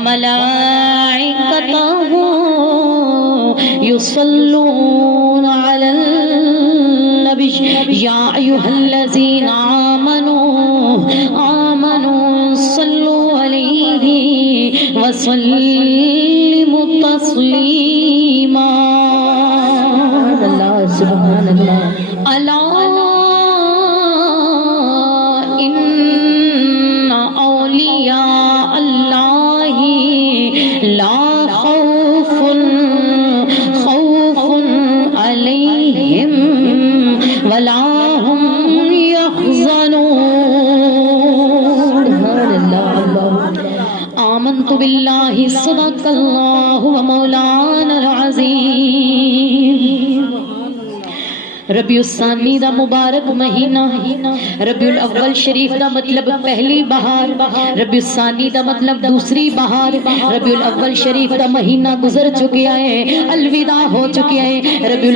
وملائكته يصلون على النبي يا أيها الذين آمنوا صلوا عليه وسلموا تسليما سبحان الله ألا إن أولياء الله لا خوف عليهم ولا هم يحزنون آمنت بالله صدق الله ومولانا العظيم ربیع الثانی دا مبارک مہینہ ربیع الاول شریف دا مطلب پہلی بہار ربیع الثانی دا مطلب دوسری بہار ربیع الاول شریف دا مہینہ گزر چکیا ہے الوداع ہو چکیا ہے ربیع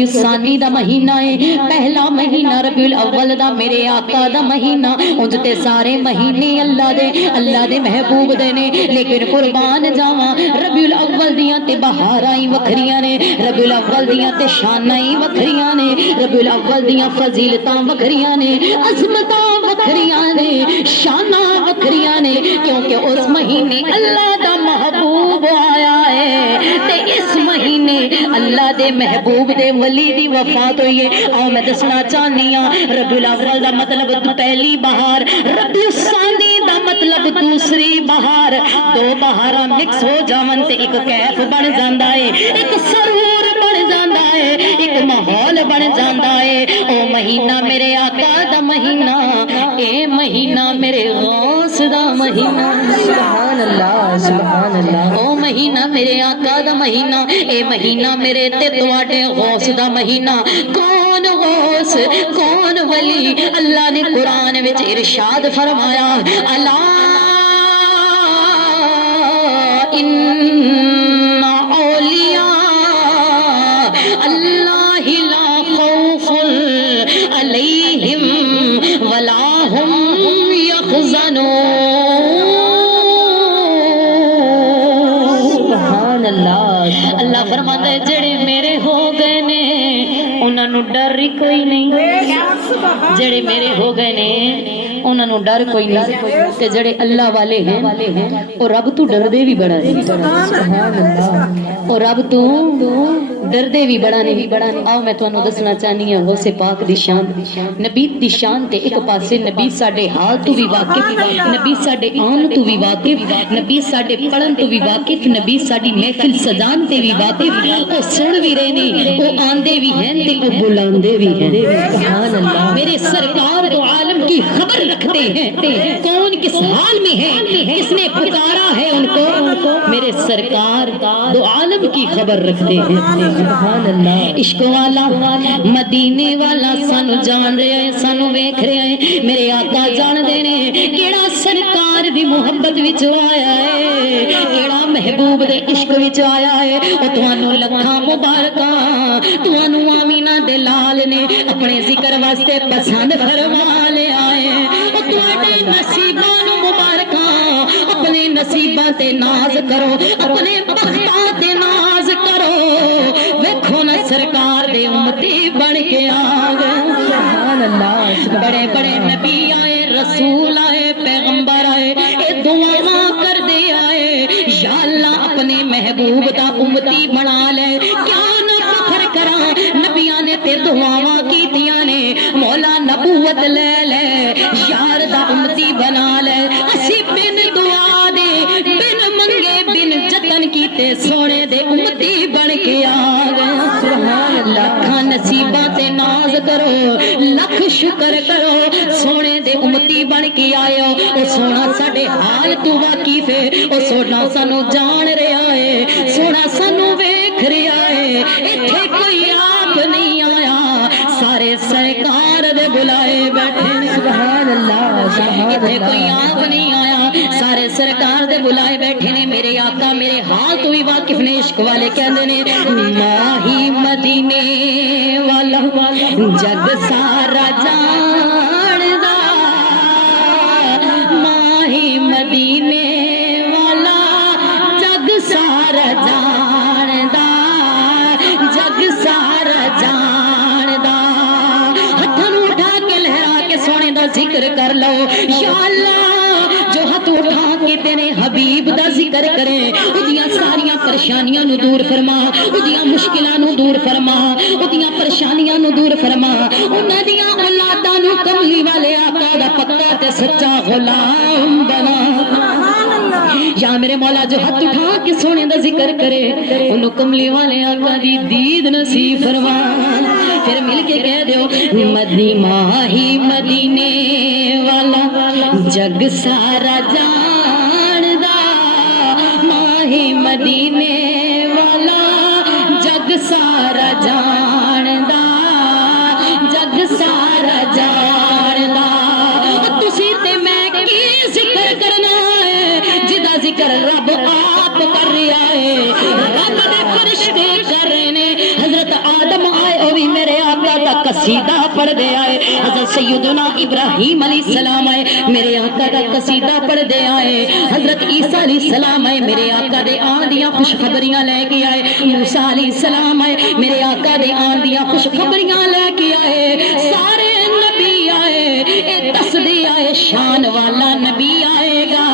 الثانی دا مہینہ ہے پہلا مہینہ ربیع الاول دا میرے آقا دا مہینہ انجتے سارے مہینے اللہ دے محبوب دے نے لیکن قربان جاواں ربیع الاول دیاں تے بہاراں وکھریاں نے ربیع الاول دیاں تے شاناں وکھریاں ربیع الاول دیاں فضیلتاں وکھریاں نے عظمتاں وکھریاں نے شاناں وکھریاں نے کیونکہ اس مہینے اللہ دا محبوب آیا ہے تے اس مہینے اللہ دے محبوب دے ولی دی وفات ہوئی ہے اور میں دسنا چاہنی ہاں ربیع الاول دا مطلب پہلی بہار ربیع الثانی دا مطلب دوسری بہار دو بہاراں مکس ہو جاون تے ایک کیف بن جاندا ہے ایک سرور بن جاندا ہے ایک ماحول بن جاندا ہے او مہینہ میرے آقا دا مہینہ اے مہینہ میرے غوث دا مہینہ سبحان اللہ سبحان اللہ او مہینہ میرے آقا دا مہینہ اے مہینہ میرے تے تواڈے غوث دا مہینہ کون غوث کون ولی اللہ نے قرآن وچ ارشاد فرمایا الا ان اولیاء اللہ لا خوف علیہم ولا هم يحزنون سبحان اللہ اللہ فرماتا ہے جڑے میرے ہو گئے نے انہاں نو ڈر ہی کوئی نہیں جڑے میرے ہو گئے نے انہاں نو ڈر کوئی نہیں تے جڑے اللہ والے ہیں او رب تو ڈر دے بھی بڑا ہے سبحان اللہ او رب تو ڈر دے بھی بڑا نہیں آؤ میں تانوں دسنا چاہنی ہاں غوث پاک دی شان نبی دی شان تے ایک پاسے نبی ساڈے حال تو بھی واقف نبی ساڈے آن تو بھی واقف نبی ساڈے پڑھن تو بھی واقف نبی ساڈی محفل سجان تے بھی واقف او سن بھی رہے نے او آندے بھی ہیں تے او بلاندے بھی ہیں سبحان اللہ میرے سرکار دو عالم کی خبر رکھتے ہیں کون کس حال میں ہے کس نے پکارا ہے ان کو میرے سرکار دو عالم کی خبر رکھتے ہیں سبحان اللہ عشق والا مدینے والا سانو جان رہے ہیں سانو ویکھ رہے ہیں میرے آقا جان دے نے کیڑا سرکار دی محبت وچ آیا ہے کیڑا محبوب دے عشق وچ آیا ہے او تانوں لکھاں مبارکاں تانوں آمینہ دے لال نے اپنے ذکر واسطے پسند فرما لے آئے او تواڈے نصیباں نو مبارکاں اپنے نصیباں تے ناز کرو اپنے بختاں تے ناز کرو ویکھو نا سرکار دے امتی بن کے آ گئے سبحان اللہ بڑے بڑے نبی آئے رسول آئے پیغمبر آئے اے دعاواں کر دے آئے یا اللہ اپنے محبوب دا امتی بنا لے کیا نہ فخر کراں نبیاں نے تے دعاواں کیتیاں نے مولا نبوت لے لے یار دا امتی بنا لے اسی بن دعا دے بن منگے بن جتن کیتے سونے دے امتی بن کے آ گئے سبحان اللہ لکھاں نصیباں تے ناز کرو لکھ شکر کرو سونے دے امتی بن کے آئے ہو او سونا ساڈے حال تو واقف ہے او سونا سانو جان رہا ہے سونا سانو ویکھ رہا ہے ایتھے کوئی آپ نہیں آیا سارے سرکار دے بلائے بیٹھے سبحان اللہ ایتھے کوئی آپ نہیں آیا سارے سرکار دے بلائے بیٹھے نے میرے آقا میرے حال تو بھی واقف نے عشق والے کہندے نے ماہی مدینے والا جگ سارا جاندا ماہی مدینے والا دا ذکر کر لو یا اللہ جو ہاتھ اٹھا کے تیرے حبیب دا ذکر کرے اودیاں ساریاں پریشانیاں نو دور فرما اودیاں مشکلاں نو دور فرما اودیاں پریشانیاں نو دور فرما انہاں دیاں اولاداں نو کملی والے آقا دا پکا تے سچا غلام بنا یا میرے مولا جو ہاتھ اٹھا کے سونے دا ذکر کرے انہوں کملی والے آقا دی دید نصیب فرما پھر مل کے کہہ دیو مدنی ماہی مدینے والا جگ سارا جاندا ماہی مدینے والا جگ سارا جاندا جگ سارا جاندا تسی تے میں کی ذکر کرنا جدا ذکر رب آپ کر رہا ہے رب دے فرشتے کر رہے نے حضرت آدم آئے اور بھی میرے آقا کا قصیدہ پڑھ دے آئے حضرت سیدنا ابراہیم علیہ السلام آئے میرے آقا کا قصیدہ پڑھ دے آئے حضرت عیسیٰ علیہ السلام آئے میرے آقا دے آن دیا خوشخبریاں لے کے آئے موسیٰ علیہ السلام آئے میرے آقا دے آن دیا خوشخبریاں لے کے آئے سارے نبی آئے اے تصدی آئے شان والا نبی آئے گا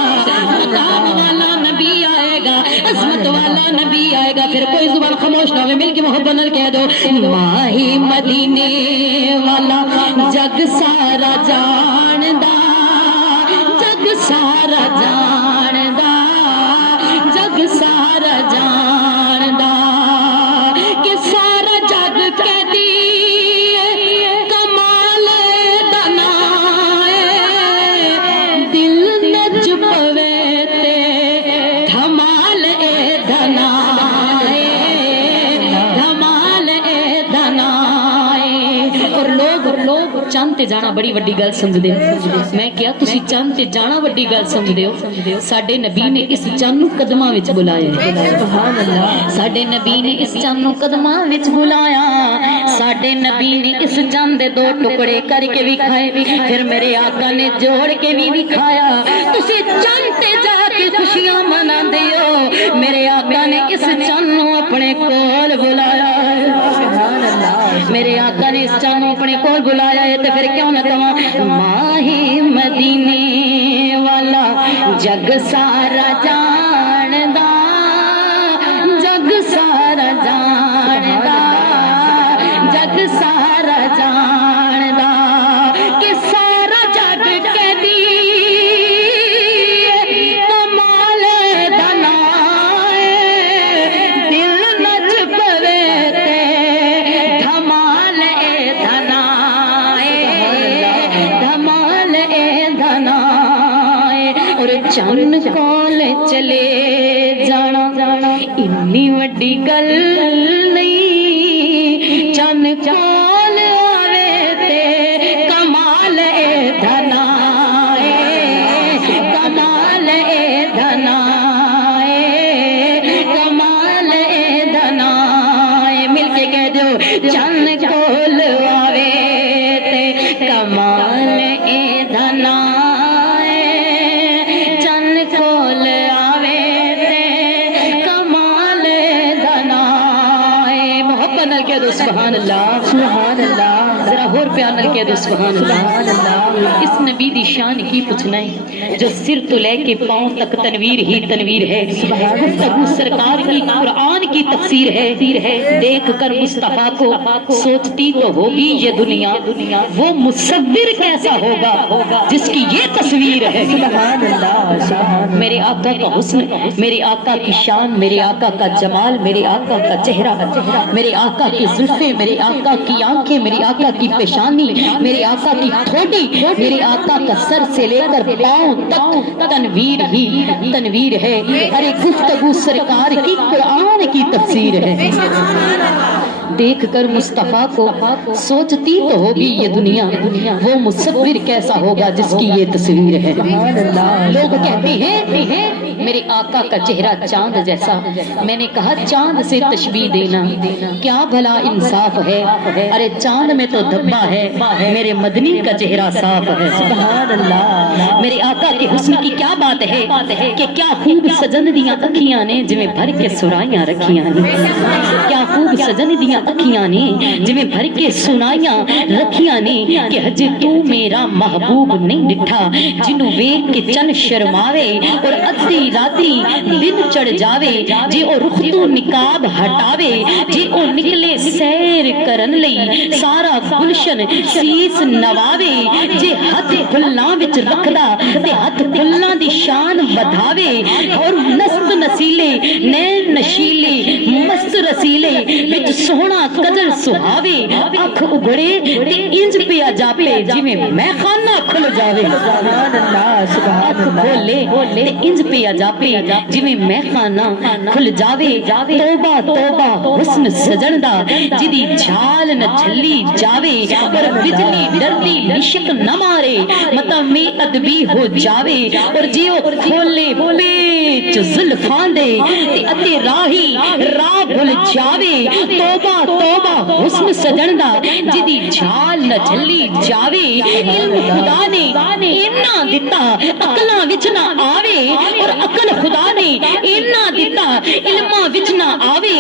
مقام والا نبی آئے گا عظمت والا نبی آئے گا پھر کوئی زبان خاموش نہ ہوئے مل کے محبت نال کہہ دو ماہی مدینے والا جگ سارا جاندا جگ سارا جاندا جگ سارا جاندا کہ سارا جگ کہدی کمال دا نام دل نچ پوے تے دھمال اے دھنا دھمال اے دھنا اور لوگ چند تے جانا بڑی وڈی گل سمجھدے میں کیا تسی چند تے جانا وڈی گل سمجھدے ہو ساڈے نبی نے اس چند نو قدماں وچ بلایا سبحان اللہ ساڈے نبی نے اس چند نو قدماں وچ بلایا ساڈے نبی نے اس چند دے دو ٹکڑے کر کے وکھائے پھر میرے آقا نے جوڑ کے بھی وکھایا تسی چند تے جا کے خوشیاں مناندے ہو میرے آقا نے اس چند نو اپنے کول بلایا سبحان اللہ میرے آقا نے اس چند نو اپنے کول بلایا ہے تے پھر کیوں نہ کہاں ماہی مدینے والا جگ سارا جاندا جگ سارا جاندا جگ سارا جاندا کہ سارا جگ کہدی کمال دا نام دل نچ پوے تے دھمال اے دھنا دھمال اے دھنا اور چن کول چلے جانا انی وڈی گل نہیں چن کول آوے تے کمال اے دھنا کمال اے دھنا کمال اے دھنا مل کے کہہ دو چن کول آوے تے کمال اے دھنا چن کول آوے تے کمال دھنا محبت نال کہہ دو سبحان اللہ سبحان اللہ ذرا اور پیار نال کہہ دو سبحان اللہ اس نبی دی شان کی پوچھنا ہے جو سر تو لے کے پاؤں تک تنویر ہی تنویر ہے گفتگو سرکار کی قرآن کی تفسیر ہے دیکھ کر مصطفیٰ کو سوچتی تو ہوگی یہ دنیا وہ مصور کیسا ہوگا جس کی یہ تصویر ہے سبحان اللہ میرے آقا کا حسن میرے آقا کی شان میرے آقا کا جمال میرے آقا کا چہرہ میرے آقا کی زلفیں میرے آقا کی آنکھیں میرے آقا کی پیشانی میرے آقا کی ٹھوڈی میرے آقا کا سر سے لے کر پاؤں تک تنویر ہی تنویر ہے ارے گفتگو سرکار کی قرآن کی تفسیر ہے دیکھ کر مصطفیٰ کو سوچتی تو ہوگی یہ دنیا وہ مصور کیسا ہوگا جس کی یہ تصویر ہے لوگ کہتے ہیں میرے آقا کا چہرہ چاند جیسا میں نے کہا چاند سے تشبیہ دینا کیا بھلا انصاف ہے ارے چاند میں تو دھبا ہے میرے مدنی کا چہرہ صاف ہے سبحان اللہ میرے آقا کے حسن کی کیا بات ہے کہ کیا خوب سجن دیاں اکھیاں نے جویں بھر کے سرائیاں رکھیاں نے کیا خوب سجن دیاں اکھیاں نے جویں بھر کے سنائیاں رکھیاں نے کہ ہجے تو میرا محبوب نہیں ڈٹھا جنوں ویکھ کے چن شرماوے اور ادھی راتی دن چڑھ جاوے جے او رخ تو نقاب ہٹاوے جے او نکلے سیر کرن لئی سارا گلشن سیس نواوے جے ہاتھ پھلاں وچ رکھدا تے ہاتھ پھلاں دی شان ودھاوے اور نست نسیلے نین نشیلے مست رسیلے وچ سوہنا کجل سہاوے اکھ اگڑے تے انج پیا جاپے جویں میں خانہ کھل جاوے سبحان اللہ سبحان اللہ کھولے تے انج پیا جاپے جویں میں خانہ کھل جاوے توبہ توبہ حسن سجن دا جدی جھال نہ چھلی جاوے اور بجلی ڈردی لشک نہ مارے متا میں ادبی ہو جاوے اور جیو کھولے پیچ زلفاں دے تے اتے راہی راہ بھل جاوے توبہ توبہ حسن سجن دا جدی جھال نہ چھلی جاوے علم خدا نے اینا دتا عقلاں وچ نہ آوے اور عقل خدا نے اینا دتا علماں وچ نہ آوے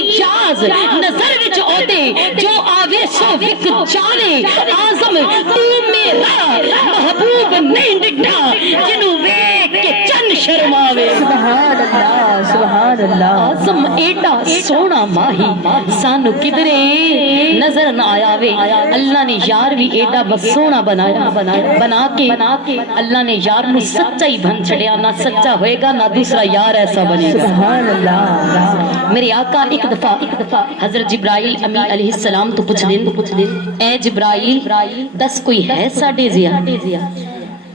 اجاز نظر وچ اودے جو آوے سو وک جاوے آزم تو میرا محبوب نہیں ڈٹھا جنوں ویکھ کے چن شرماوے سبحان اللہ سبحان اللہ آزم ایڈا سونا ماہی سانو کدرے نظر نہ آیا وے اللہ نے یار بھی ایڈا بس سونا بنایا بنا کے اللہ نے یار نو سچا ہی بن چھڑیا نہ سچا ہوئے گا نہ دوسرا یار ایسا بنے گا سبحان اللہ میرے آقا ایک دفعہ حضرت جبرائیل امی علیہ السلام تو پوچھ دیں اے جبرائیل دس کوئی ہے ساڈے زیا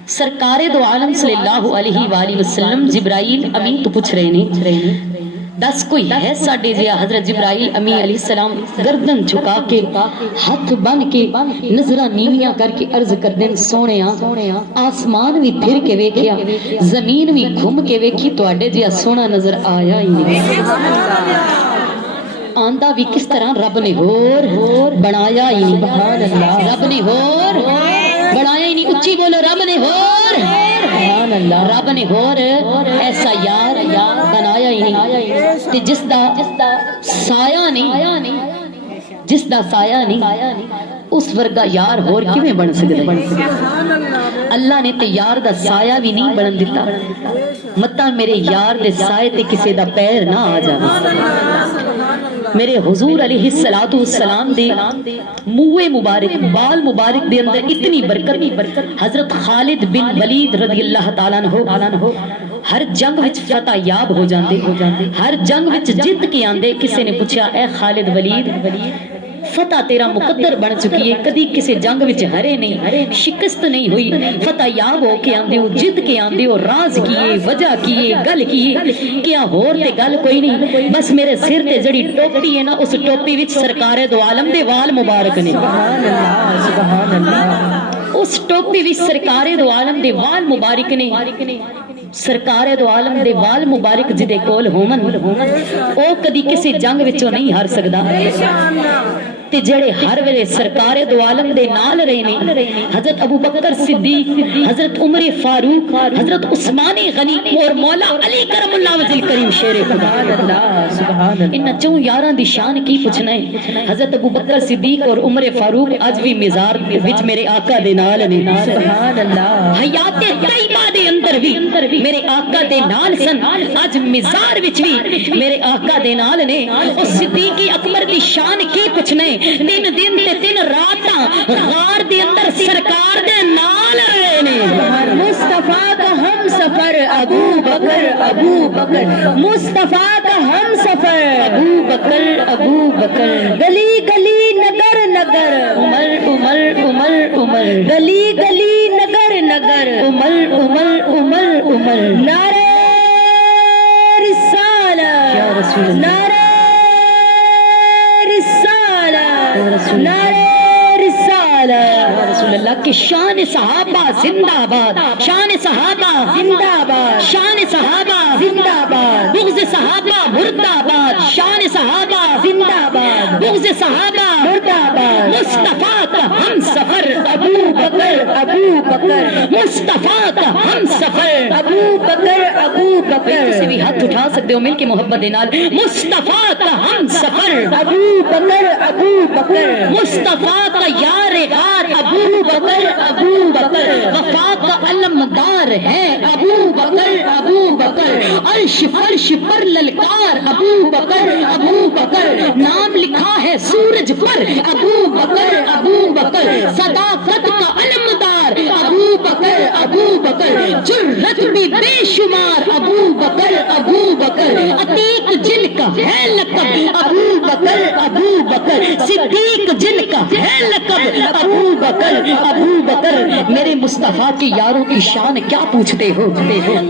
سرکار دو عالم صلی اللہ علیہ وآلہ وسلم جبرائیل امی تو پوچھ رہے ہیں دس کوئی ہے ساڈے زیا حضرت جبرائیل امی علیہ السلام گردن جھکا کے ہاتھ بن کے نظرہ نیویاں کر کے عرض کر دیں سونیا آسمان بھی پھر کے ویکھیا زمین بھی گھوم کے ویکھی تو اڈے جیا سونا نظر آیا ہی نہیں آندہ بھی کس طرح رب نے ہور بنایا ہی نہیں سبحان اللہ رب نے ہور بنایا ہی نہیں اچھی بولو رب نے ہور سبحان اللہ رب نے ہور ایسا یار بنایا ہی نہیں تے جس دا سایہ نہیں جس دا سایہ نہیں اس ورگا یار ہور کیویں بن سکدا اللہ نے تے یار دا سایہ بھی نہیں بنن دتا متا میرے یار دے سائے تے کسے دا پیر نہ آ جاوے میرے حضور علیہ السلام دے منہ مبارک بال مبارک دے اندر اتنی برکت حضرت خالد بن ولید رضی اللہ تعالیٰ عنہ ہر جنگ وچ فتح یاب ہو جاندے ہر جنگ وچ جیت کے آندے کسے نے پوچھا اے خالد ولید فتح تیرا مقدر بن چکی ہے کدی کسی جنگ وچ ہرے نہیں شکست نہیں ہوئی فتح یاب ہو کے آندے ہو جیت کے آندے ہو راز کیے وجہ کیے گل کیے کیا ہور تے گل کوئی نہیں بس میرے سر تے جڑی ٹوپی ہے نا اس ٹوپی وچ سرکار دو عالم دے وال مبارک نے سبحان اللہ سبحان اللہ اس ٹوپی وچ سرکار دو عالم دے وال مبارک نے سرکار دو عالم دے وال مبارک جدے کول ہومن او کدی کسی جنگ وچوں نہیں ہار سکدا تے جڑے ہر ویلے سرکار دو عالم دے نال رہے نے حضرت ابو بکر صدیق حضرت عمر فاروق حضرت عثمان غنی اور مولا علی کرم اللہ وجل کریم شیر خدا سبحان اللہ ان چوں یاراں دی شان کی پوچھنا ہے حضرت ابو بکر صدیق اور عمر فاروق اج بھی مزار وچ میرے آقا دے نال نے سبحان اللہ حیات طیبہ دے اندر بھی میرے آقا دے نال سن اج مزار وچ بھی میرے آقا دے نال نے او صدیق اکبر دی شان کی پوچھنا ہے تین دن تے تین راتاں غار دے اندر سرکار دے نال رہے نے مصطفیٰ کا ہم سفر ابو بکر مصطفیٰ کا ہم سفر ابو بکر گلی گلی نگر عمر گلی گلی نگر عمر نعرہ رسالت نعرہ رسول اللہ کی شان صحابہ زندہ باد شان صحابہ زندہ باد شان صحابہ زندہ باد بغض صحابہ مردہ باد شان صحابہ زندہ باد بغض صحابہ مردہ باد مصطفیٰ کا ہم سفر ابو بکر مصطفیٰ کا ہم سفر ابو بکر سے بھی ہاتھ اٹھا سکتے ہو مل کے محبت دے نال مصطفیٰ کا ہم سفر ابو بکر مصطفیٰ کا یار غار ابو بکر وفا کا علمدار ہے ابو بکر عرش فرش پر للکار ابو بکر نام لکھا ہے سورج پر ابو بکر صداقت کا علمدار ابو بکر جرت بھی بے شمار ابو بکر عتیق جن کا ہے لقب ابو بکر صدیق جن کا ہے لقب ابو بکر میرے مصطفیٰ کے یاروں کی شان کیا پوچھتے ہو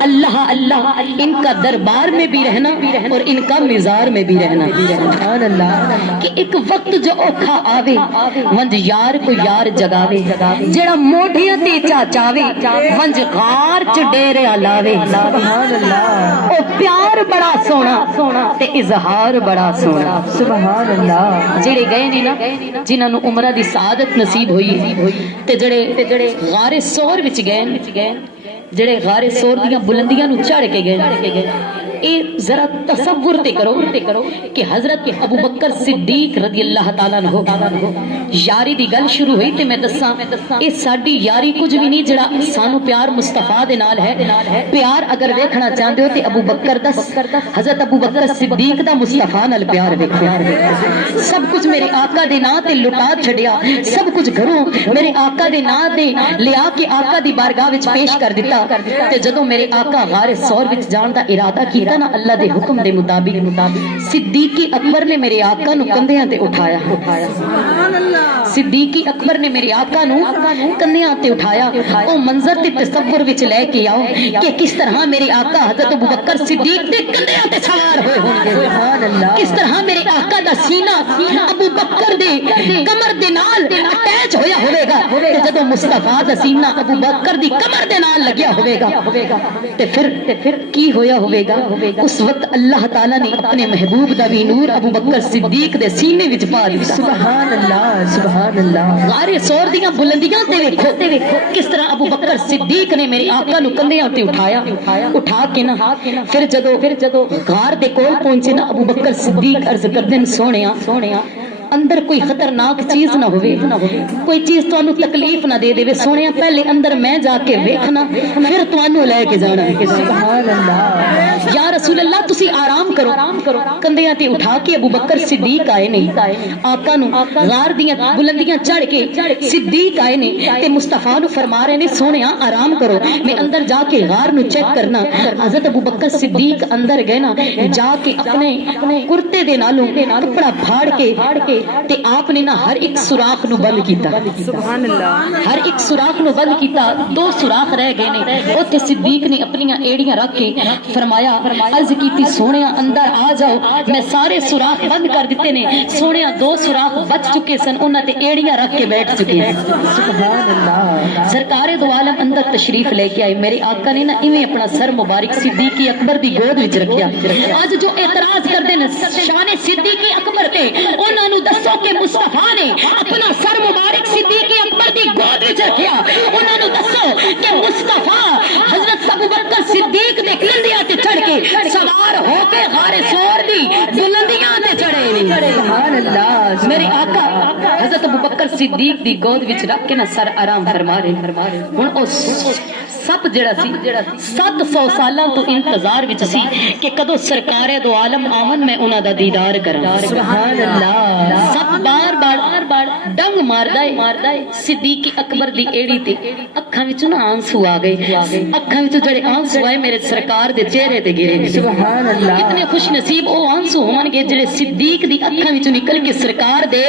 اللہ اللہ ان کا دربار میں بھی رہنا اور ان کا مزار میں بھی رہنا سبحان اللہ کہ ایک وقت جو اوکھا آوے ونج یار کو یار جگاوے جڑا موڈھیاں تے چاچاوے ونج غار چ ڈیرے لاوے سبحان اللہ او پیار بڑا سونا تے اظہار بڑا سونا سبحان اللہ جڑے گئے نہیں نا جنہاں نو عمرہ دی سعادت نصیب ہوئی تے جڑے غار سور وچ گئے جڑے غار سور دیاں بلندیاں نو چڑھ کے گئے اے ذرا تصور تے کرو کہ حضرت ابو بکر صدیق رضی اللہ تعالیٰ عنہ یاری دی گل شروع ہوئی تے میں دساں اے ساڈی یاری کچھ بھی نہیں جڑا سانو پیار مصطفیٰ دے نال ہے پیار اگر دیکھنا چاہندے ہو تے ابو بکر دا حضرت ابو بکر صدیق دا مصطفیٰ نال پیار دیکھو سب کچھ میرے آقا دے نام تے لٹا چھڈیا سب کچھ گھروں میرے آقا دے نام تے لیا کے آقا دی بارگاہ وچ پیش کر دیتا تے جدوں میرے آقا غار سور وچ جان دا ارادہ کیتا نا اللہ دے حکم دے مطابق صدیق اکبر نے میرے آقا نو کندھیاں تے اٹھایا صدیق اکبر نے میرے آقا نو کندھیاں تے اٹھایا او منظر تے تصور وچ لے کے آؤ کہ کس طرح میرے آقا حضرت ابو بکر صدیق دے کندھیاں تے سوار ہوئے ہوں گے سبحان اللہ کس طرح میرے آقا دا سینہ ابو بکر دے کمر دے نال اٹیچ ہویا ہوے گا کہ جدوں مصطفیٰ دا سینہ ابو بکر دی کمر دے نال لگیا ہوے گا تے پھر کی ہویا ہوے گا اس وقت اللہ تعالیٰ نے اپنے محبوب دا بھی نور ابو بکر صدیق دے سینے وچ پا دتا سبحان اللہ غار سور دیاں بلندیاں تے ویکھو کس طرح ابو بکر صدیق نے میرے آقا نو کندھیاں تے اٹھا کے نا پھر جدوں غار دے کول پہنچے نا ابو بکر صدیق عرض کردے سونیا اندر کوئی خطرناک چیز نہ ہوئے کوئی چیز تو انو تکلیف نہ دے دے سونیا پہلے اندر میں جا کے ویکھنا پھر تو انو لے کے جانا سبحان اللہ یا رسول اللہ تسی آرام کرو کندھیاں تے اٹھا کے ابو بکر صدیق آئے نہیں آقا نو غار دیاں بلندیاں چڑھ کے صدیق آئے نہیں تے مصطفیٰ نو فرما رہے نے سونیا آرام کرو میں اندر جا کے غار نو چیک کرنا حضرت ابو بکر صدیق اندر گئے نا جا کے اپنے کرتے دے نالوں کپڑا پھاڑ کے تے آپ نے نا ہر ایک سوراخ نو بند کیتا سبحان اللہ ہر ایک سوراخ نو بند کیتا دو سوراخ رہ گئے نے اوتھے صدیق نے اپنی ایڑیاں رکھ کے فرمایا عرض کیتی سونیا اندر آ جاؤ میں سارے سوراخ بند کر دیتے نے سونیا دو سوراخ بچ چکے سن انہاں تے ایڑیاں رکھ کے بیٹھ چکے ہیں سبحان اللہ سرکار دو عالم اندر تشریف لے کے آئے میرے آقا نے نا ایویں اپنا سر مبارک صدیق اکبر دی گود وچ رکھیا اج جو اعتراض کردے نے شان صدیق اکبر تے انہاں نو دسو کہ مصطفیٰ نے اپنا سر مبارک صدیق اکبر دی گود وچ رکھیا انہاں نو دسو کہ مصطفیٰ حضرت ابو بکر صدیق دے کندھیاں تے چڑھ کے سوار ہو کے غار سور دی بلندیاں تے چڑھے سبحان اللہ میرے آقا حضرت ابو بکر صدیق دی گود وچ رکھ کے نا سر آرام فرما رہے ہن اس سب جڑا سی 700 سالاں تو انتظار وچ سی کہ کدو سرکار دو عالم آون میں انہاں دا دیدار کراں سبحان اللہ سب بار ڈنگ ماردا ہے صدیق اکبر دی ایڑی تے اکھاں وچوں نا آنسو آ گئے اکھاں وچوں جڑے آنسو آئے میرے سرکار دے چہرے تے گرے سبحان اللہ کتنے خوش نصیب او آنسو ہون گے جڑے صدیق دی اکھاں وچوں نکل کے سرکار دے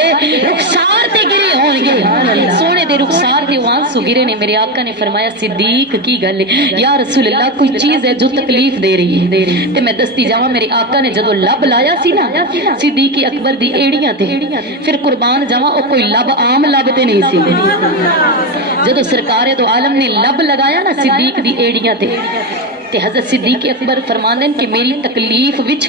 رخسار تے گرے ہون گے سونے دے رخسار تے آنسو گرے نے میرے آقا نے فرمایا صدیق کی گل یا رسول اللہ کوئی چیز ہے جو تکلیف دے رہی ہے تے میں دستی جاواں میرے آقا نے جدو لب لایا سی نا صدیق اکبر دی ایڑیاں تے پھر قربان جاواں او کوئی لب عام لب تے نہیں سی جدو سرکار دو عالم نے لب لگایا نا صدیق دی ایڑیاں تے حضرت صدیق اکبر فرماندے کہ میری تکلیف وچ